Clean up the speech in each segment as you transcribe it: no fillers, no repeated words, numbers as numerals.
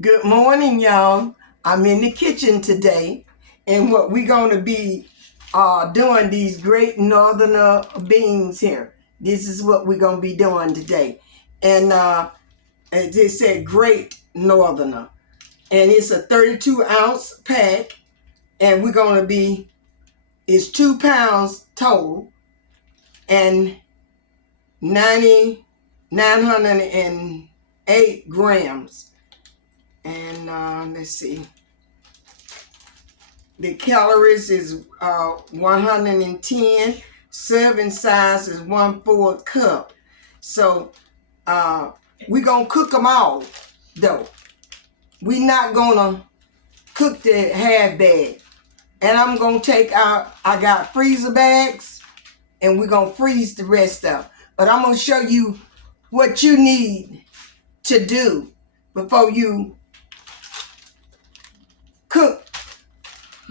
Good morning, y'all. I'm in the kitchen today, and what we're going to be doing these great northerner beans here. This is what we're going to be doing today. And as they said, great northerner. And it's a 32-ounce pack, and we're going to be, it's 2 pounds total, and 908 grams. And let's see. The calories is 110. Serving size is 1/4 cup. So we're going to cook them all, though. We're not going to cook the half bag. And I'm going to take out, I got freezer bags, and we're going to freeze the rest up. But I'm going to show you what you need to do before you cook.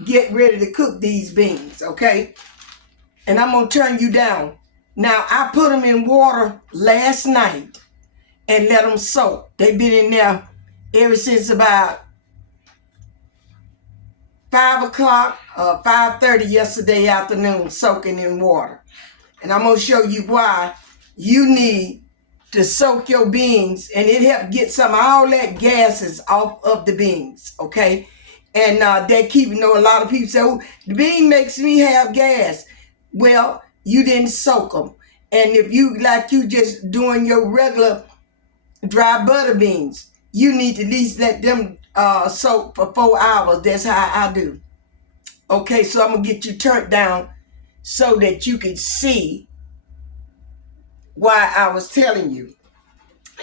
Get ready to cook these beans, okay? And I'm going to turn you down. Now, I put them in water last night and let them soak. They've been in there ever since about 5 o'clock or 5:30 yesterday afternoon, soaking in water. And I'm going to show you why you need to soak your beans, and it helps get some of all that gases off of the beans, okay? And they keep, a lot of people say, oh, the bean makes me have gas. Well, you didn't soak them. And if you just doing your regular dry butter beans, you need to at least let them soak for 4 hours. That's how I do. Okay, so I'm going to get you turned down so that you can see why I was telling you.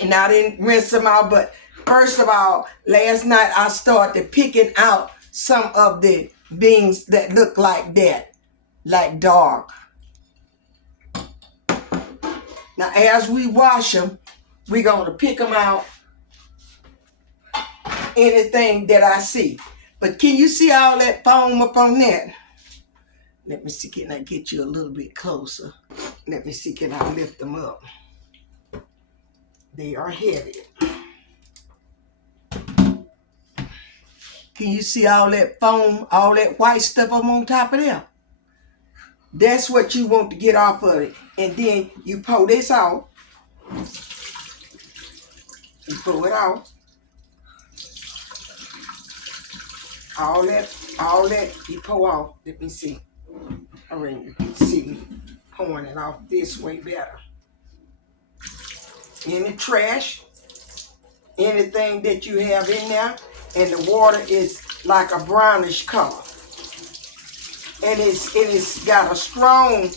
And I didn't rinse them out, but first of all, last night I started picking out some of the beans that look like that, like dark. Now, as we wash them, we're going to pick them out, anything that I see. But can you see all that foam up on that? Let me see, can I get you a little bit closer? Let me see, can I lift them up? They are heavy. Can you see all that foam, all that white stuff up on top of there? That's what you want to get off of it. And then you pull this off. You pull it out. All that you pull off. Let me see. All right, you can see me pulling it off this way better. In the trash, anything that you have in there, and the water is like a brownish color. And it's got a strong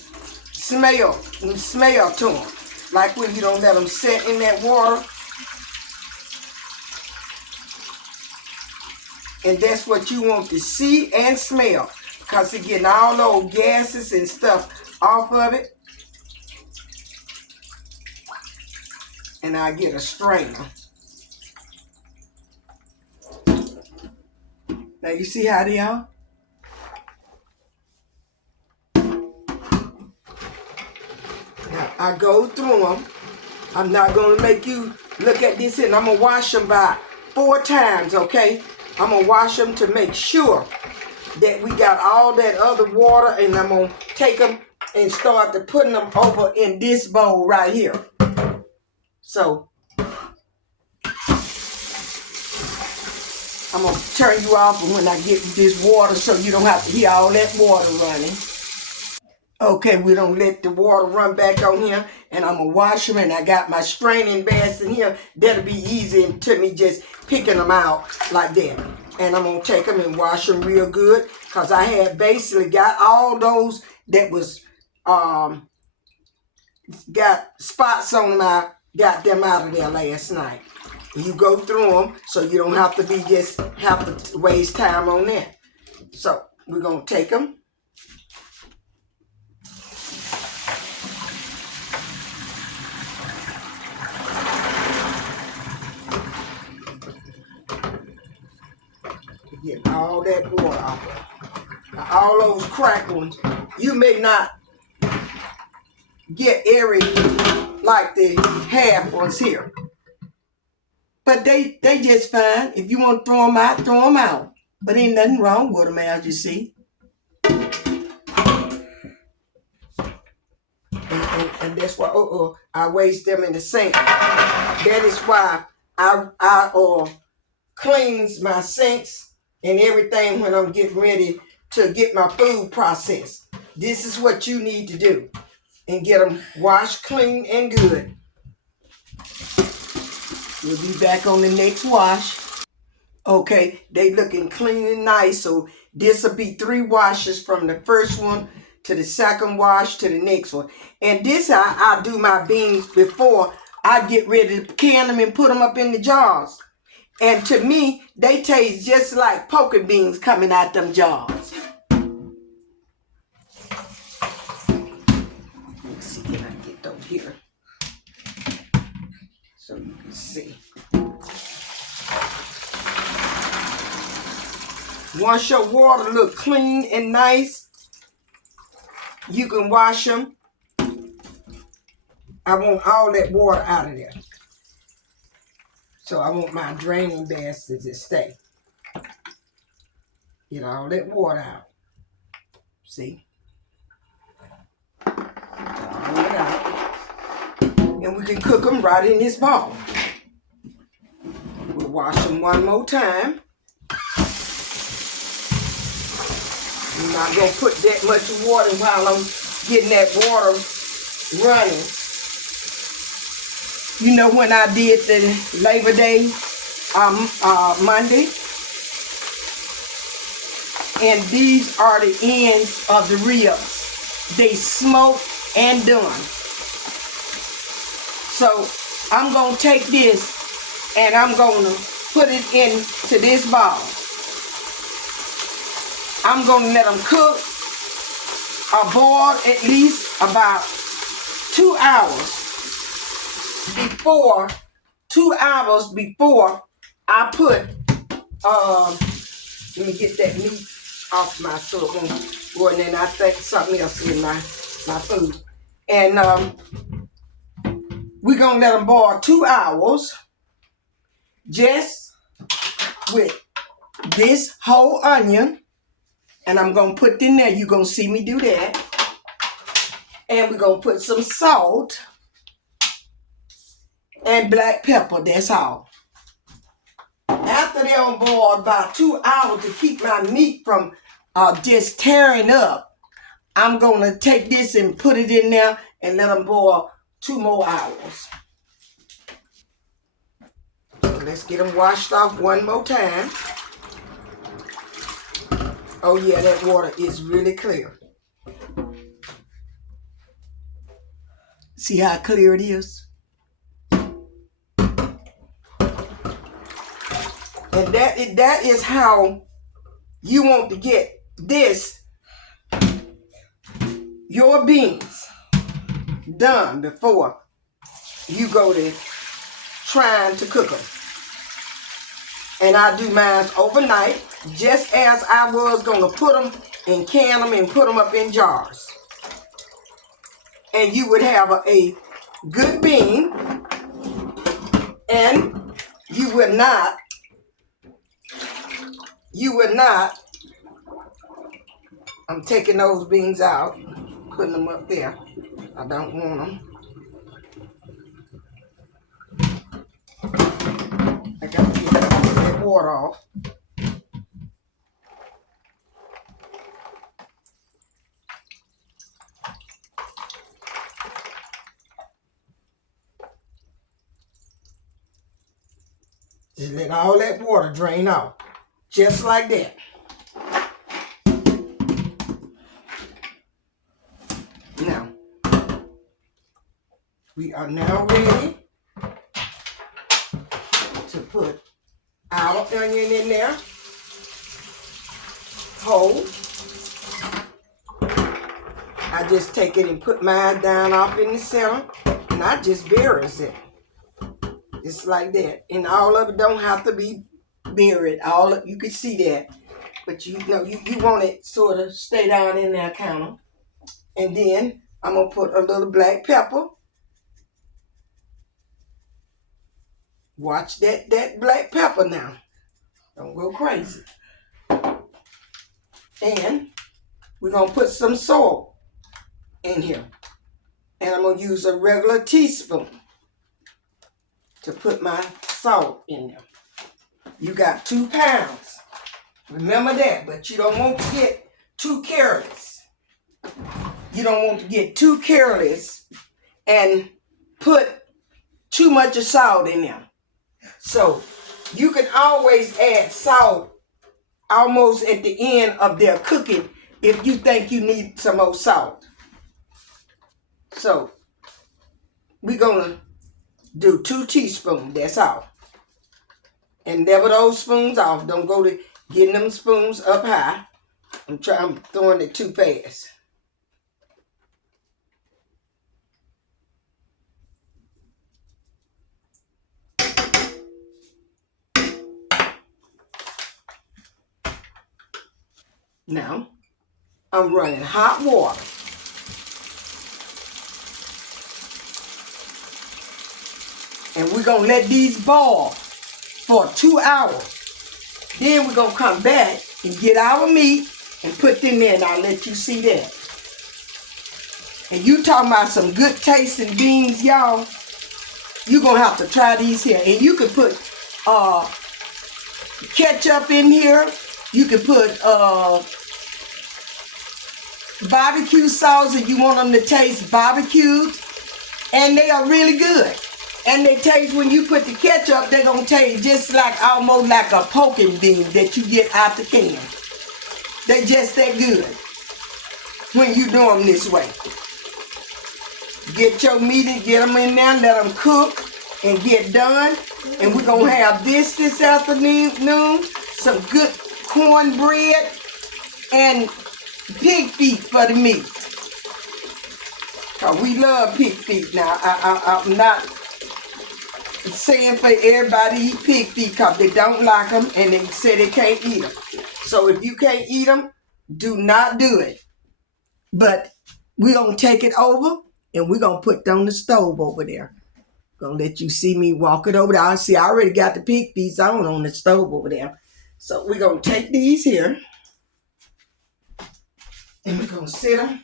smell to them. Like when you don't let them sit in that water. And that's what you want to see and smell, because it's getting all those gases and stuff off of it. And I get a strainer. Now you see how they are? Now I go through them. I'm not going to make you look at this, and I'm going to wash them by 4 times, okay? I'm going to wash them to make sure that we got all that other water, and I'm going to take them and start to putting them over in this bowl right here. So I'm going to turn you off when I get this water so you don't have to hear all that water running. Okay, we don't let the water run back on here, and I'm going to wash them, and I got my straining bass in here. That'll be easy to me just picking them out like that. And I'm going to take them and wash them real good, because I had basically got all those that was got spots on them. I got them out of there last night. You go through them so you don't have to waste time on that. So we're going to take them. Get all that water off. Now, all those cracked ones, you may not get every like the half ones here. But they just fine. If you want to throw them out, throw them out. But ain't nothing wrong with them, as you see. And that's why I waste them in the sink. That is why I cleans my sinks and everything when I'm getting ready to get my food processed. This is what you need to do. And get them washed clean and good. We'll be back on the next wash. Okay, they looking clean and nice. So this will be 3 washes from the first one to the second wash to the next one. And this how I do my beans before I get ready to can them and put them up in the jars. And to me, they taste just like poker beans coming out them jars. Let's see, can I get those here? So you can see. Once your water look clean and nice, you can wash them. I want all that water out of there. So I want my draining basket to stay. Get all that water out. See? All it out. And we can cook them right in this bowl. We'll wash them one more time. I'm not going to put that much water while I'm getting that water running. You know when I did the Labor Day Monday? And these are the ends of the ribs. They smoked and done. So I'm going to take this and I'm going to put it into this bowl. I'm going to let them cook or boil at least about 2 hours before, 2 hours before I put, let me get that meat off my so it won't go, and then I think something else in my food. And we're going to let them boil 2 hours just with this whole onion. And I'm going to put in there. You're going to see me do that. And we're going to put some salt and black pepper. That's all. After they're on boil about 2 hours to keep my meat from just tearing up, I'm going to take this and put it in there and let them boil 2 more hours. So let's get them washed off one more time. Oh yeah, that water is really clear. See how clear it is? And that is how you want to get this, your beans, done before you go to trying to cook them. And I do mine overnight, just as I was going to put them and can them and put them up in jars. And you would have a good bean, and you would not, I'm taking those beans out, putting them up there. I don't want them. I got to get that water off. Just let all that water drain off. Just like that. Now, we are now ready to put our onion in there. Whole. I just take it and put mine down off in the center. And I just buries it. Just like that. And all of it don't have to be buried. All of you can see that. But you know, you want it sort of stay down in that counter. And then I'm going to put a little black pepper. Watch that black pepper now. Don't go crazy. And we're going to put some salt in here. And I'm going to use a regular teaspoon to put my salt in there. You got 2 pounds. Remember that, but you don't want to get too careless. You don't want to get too careless and put too much of salt in there. So you can always add salt almost at the end of their cooking if you think you need some more salt. So we're going to do 2 teaspoons, that's all. And level those spoons off. Don't go to getting them spoons up high. I'm throwing it too fast. Now, I'm running hot water. And we're going to let these boil for 2 hours. Then we're going to come back and get our meat and put them in. I'll let you see that. And you talking about some good tasting beans, y'all. You're going to have to try these here. And you can put ketchup in here. You can put barbecue sauce if you want them to taste barbecued. And they are really good. And they taste, when you put the ketchup, they're going to taste just like, almost like a poking bean that you get out the can. They just that good when you do them this way. Get your meat and get them in there, let them cook and get done. And we're going to have this afternoon, some good cornbread and pig feet for the meat. Because we love pig feet now. I'm not saying for everybody to eat pig feet because they don't like them and they say they can't eat them. So if you can't eat them, do not do it. But we're going to take it over and we're going to put it on the stove over there. Going to let you see me walk it over there. I see I already got the pig feet on the stove over there. So we're going to take these here and we're going to sit them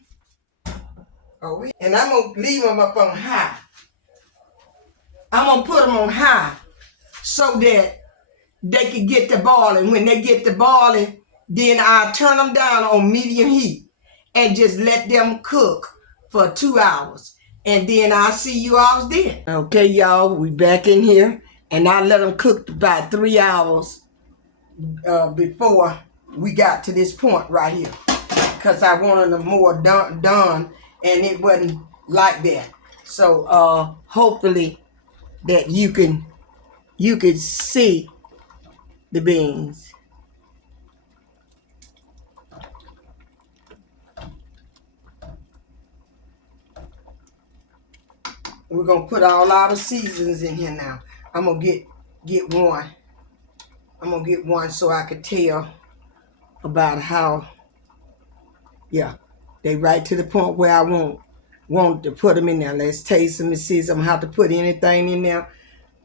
over here. And I'm going to leave them up on high. I'm going to put them on high so that they can get to boiling. When they get to boiling, then I'll turn them down on medium heat and just let them cook for 2 hours. And then I'll see you all then. Okay, y'all, we back in here. And I let them cook about 3 hours before we got to this point right here. Because I wanted them more done and it wasn't like that. So hopefully that you can see the beans. We're gonna put all our seasons in here now. I'm gonna get one. I'm gonna get one so I could tell about how, yeah, they right to the point where I want to put them in there. Let's taste them and see if I'm gonna have to put anything in there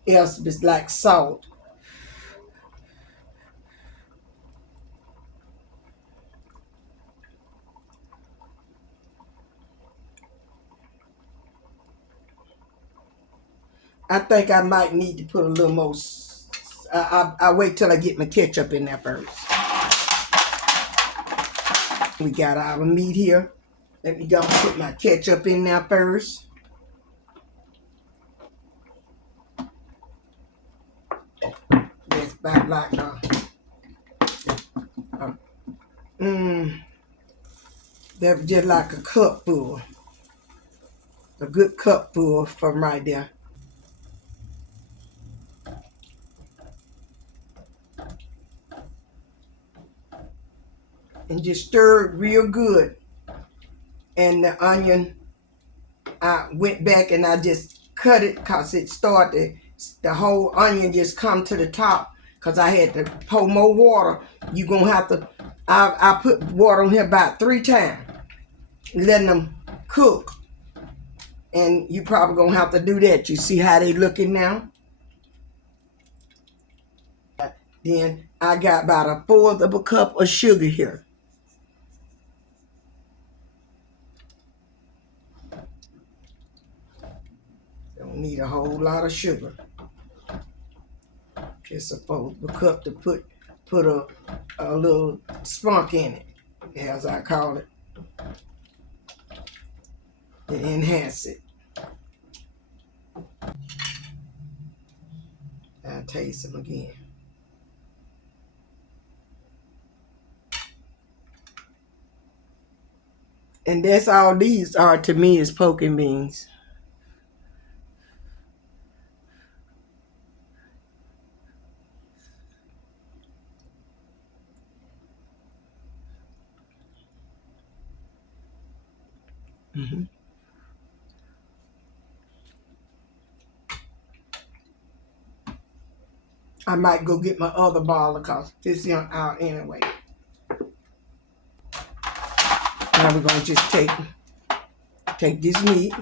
else it's like salt. I think I might need to put a little more. I'll wait till I get my ketchup in there first. We got our meat here. Let me go put my ketchup in there first. That's about like that's just like a cup full. A good cup full from right there. And just stir it real good. And the onion, I went back and I just cut it because it started, the whole onion just come to the top because I had to pour more water. You're going to have to, I put water on here about 3 times, letting them cook. And you probably going to have to do that. You see how they looking now? Then I got about 1/4 of a cup of sugar here. Don't need a whole lot of sugar. Just 1/4 of a cup to put a little spunk in it, as I call it, to enhance it. I'll taste them again. And that's all these are to me, is poking beans. Mm-hmm. I might go get my other ball because this is out anyway. Now we're gonna just take this meat,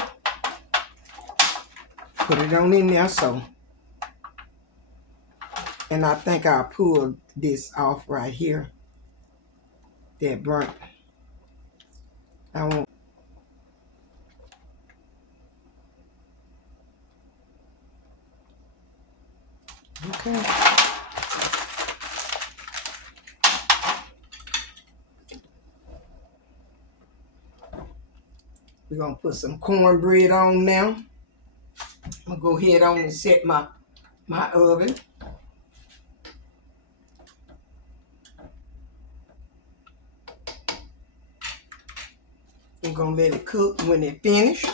put it on in there, so. And I think I'll pull this off right here. That burnt. I won't. Okay. We're gonna put some cornbread on now. I'm gonna go ahead on and set my oven. I'm gonna let it cook. When it finish,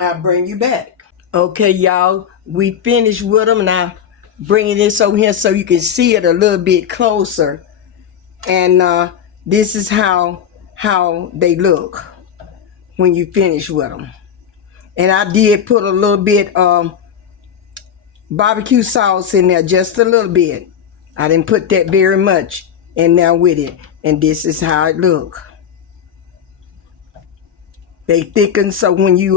I'll bring you back. Okay, y'all, we finished with them, and I'm bringing this over here so you can see it a little bit closer. And this is how they look when you finish with them. And I did put a little bit barbecue sauce in there, just a little bit. I didn't put that very much in there with it. And this is how it look. They thicken, so when you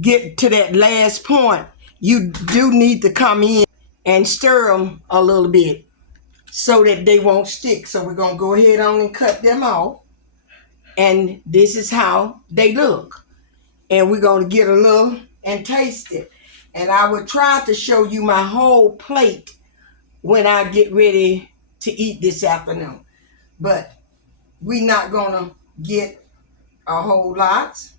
get to that last point, you do need to come in and stir them a little bit so that they won't stick. So we're gonna go ahead on and cut them off. And this is how they look. And we're gonna get a little and taste it. And I will try to show you my whole plate when I get ready to eat this afternoon. But we're not gonna get a whole lot.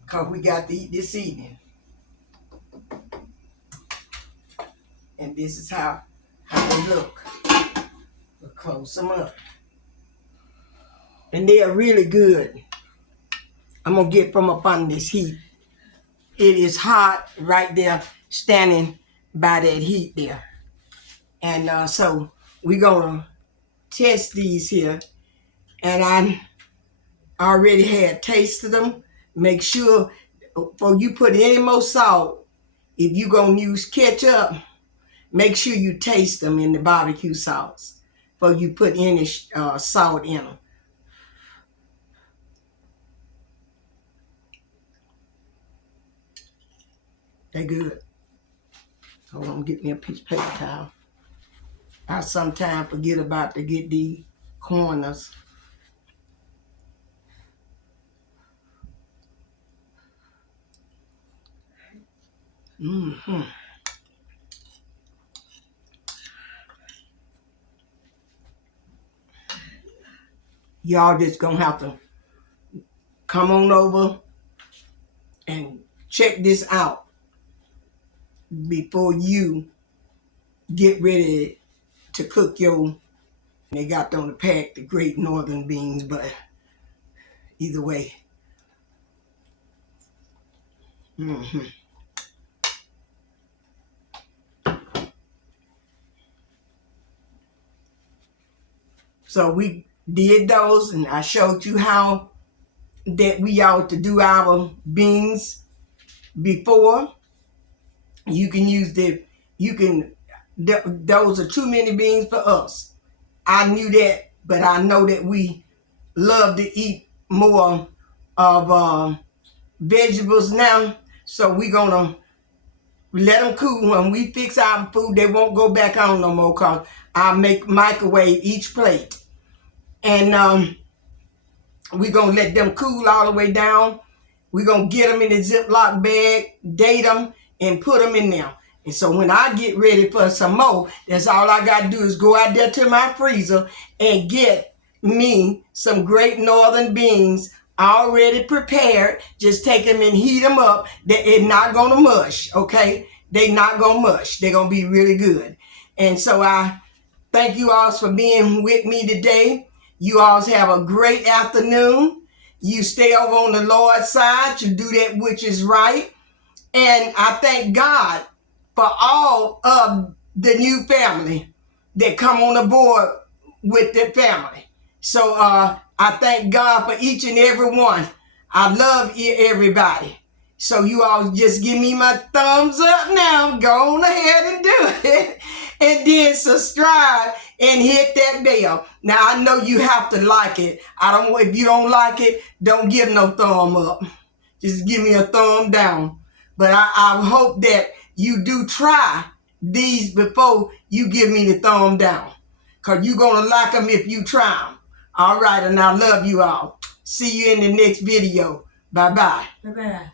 Because we got to eat this evening. And this is how they look. We'll close them up. And they are really good. I'm going to get from up under this heat. It is hot right there, standing by that heat there. And so we're going to test these here. And I already had tasted them. Make sure before you put any more salt, if you're going to use ketchup, make sure you taste them in the barbecue sauce before you put any salt in them. They're good. Hold on, get me a piece of paper towel. I sometimes forget about to get the corners. Mm-hmm. Y'all just gonna have to come on over and check this out before you get ready to cook your. They got on the pack the Great Northern beans, but either way. Mm-hmm. So we did those, and I showed you how that we ought to do our beans before. You can use those are too many beans for us. I knew that, but I know that we love to eat more of vegetables now. So we're gonna let them cool. When we fix our food, they won't go back on no more, because I microwave each plate. And we're going to let them cool all the way down. We're going to get them in a Ziploc bag, date them, and put them in there. And so when I get ready for some more, that's all I got to do is go out there to my freezer and get me some great northern beans already prepared. Just take them and heat them up. They're not going to mush, okay? They're not going to mush. They're going to be really good. And so I thank you all for being with me today. You all have a great afternoon. You stay over on the Lord's side. You do that which is right. And I thank God for all of the new family that come on the board with the family. So I thank God for each and every one. I love everybody. So you all just give me my thumbs up now. Go on ahead and do it. And then subscribe and hit that bell. Now, I know you have to like it. If you don't like it, don't give no thumb up. Just give me a thumb down. But I hope that you do try these before you give me the thumb down, because you're going to like them if you try them. All right, and I love you all. See you in the next video. Bye-bye. Bye-bye.